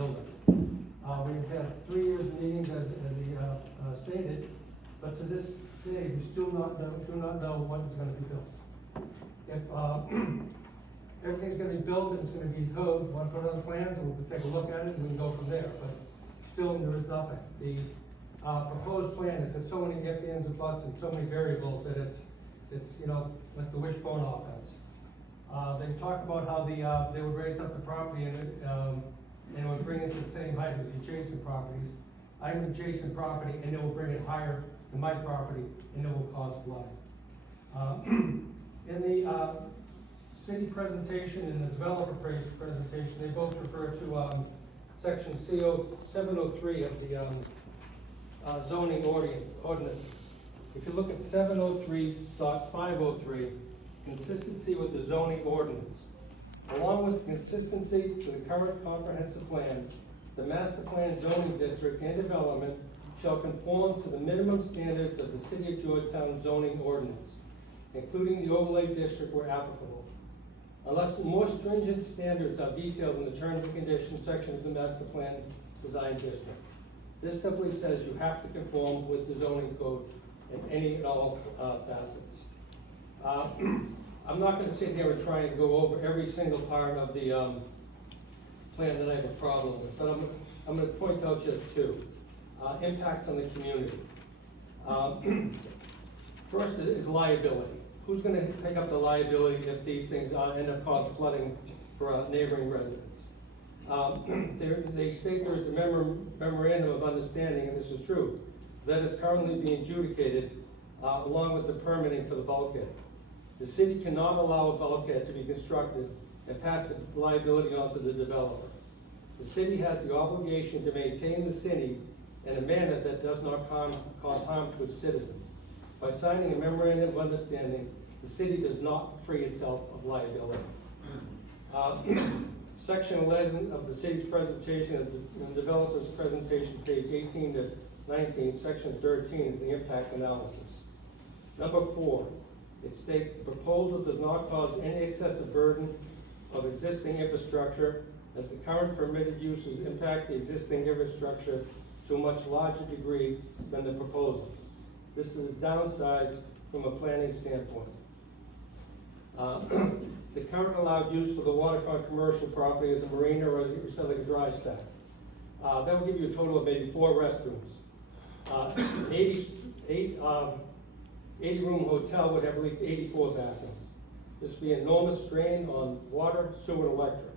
building. We've had 3 years of meetings, as he stated, but to this day, we still do not know what is going to be built. If everything's going to be built and it's going to be code, we'll put it on the plans and we'll take a look at it and we can go from there. But still, there is nothing. The proposed plan has got so many ifs, ands, and buts, and so many variables that it's like the wishbone offense. They talked about how they would raise up the property and it would bring it to the same height as the adjacent properties. I'm an adjacent property and it will bring it higher than my property and it will cause flooding. In the city presentation and the developer presentation, they both refer to section CO 703 of the zoning ordinance. If you look at 703.503, consistency with the zoning ordinance. Along with consistency to the current comprehensive plan, the master plan zoning district and development shall conform to the minimum standards of the City of Georgetown zoning ordinance, including the overlay district where applicable. Unless more stringent standards are detailed in the terms and conditions section of the master plan design district. This simply says you have to conform with the zoning code in any and all facets. I'm not going to sit here and try and go over every single part of the plan that I have a problem with, but I'm going to point out just two. Impact on the community. First is liability. Who's going to pick up the liability if these things end up causing flooding for neighboring residents? They state there is a memorandum of understanding, and this is true, that is currently being adjudicated along with the permitting for the bulkhead. The city cannot allow a bulkhead to be constructed and pass the liability on to the developer. The city has the obligation to maintain the city in a manner that does not cause harm to its citizens. By signing a memorandum of understanding, the city does not free itself of liability. Section 11 of the city's presentation, of the developer's presentation, page 18 to 19, section 13 is the impact analysis. Number 4, it states the proposal does not cause any excessive burden of existing infrastructure as the current permitted uses impact the existing infrastructure to a much larger degree than the proposal. This is downsized from a planning standpoint. The current allowed use for the waterfront commercial property is a marina or like a dry stack. That will give you a total of maybe 4 restrooms. 80-room hotel would have at least 84 bathrooms. This would be an enormous strain on water, sewer, and electric.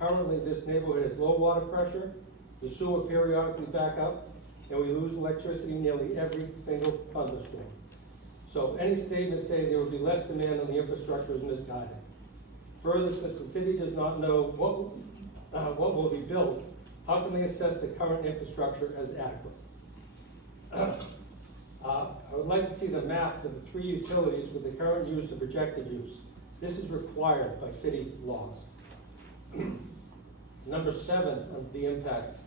Currently, this neighborhood has low water pressure, the sewer periodically back up, and we lose electricity nearly every single thunderstorm. So any statement saying there will be less demand on the infrastructure is misguided. Further, since the city does not know what will be built, how can they assess the current infrastructure as adequate? I would like to see the map for the 3 utilities with the current use and projected use. This is required by city laws. Number 7 of the impact.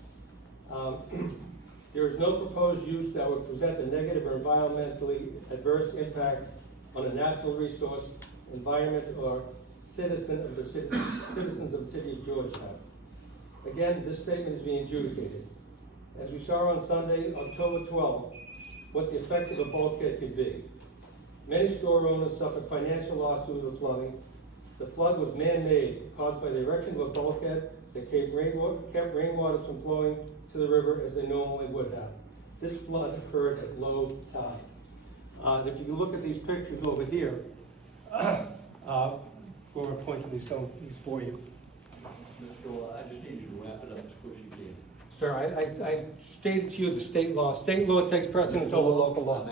There is no proposed use that would present a negative or environmentally adverse impact on a natural resource, environment, or citizens of the city of Georgetown. Again, this statement is being adjudicated. As we saw on Sunday, October 12th, what the effect of a bulkhead could be. Many store owners suffered financial loss due to the flooding. The flood was man-made, caused by the erection of a bulkhead that kept rainwater from flowing to the river as they normally would have. This flood occurred at low tide. If you look at these pictures over here, we're going to point to these for you. Mr. Law, I just need you to wrap it up as quick as you can. Sir, I stated to you the state law. State law takes precedence over local laws.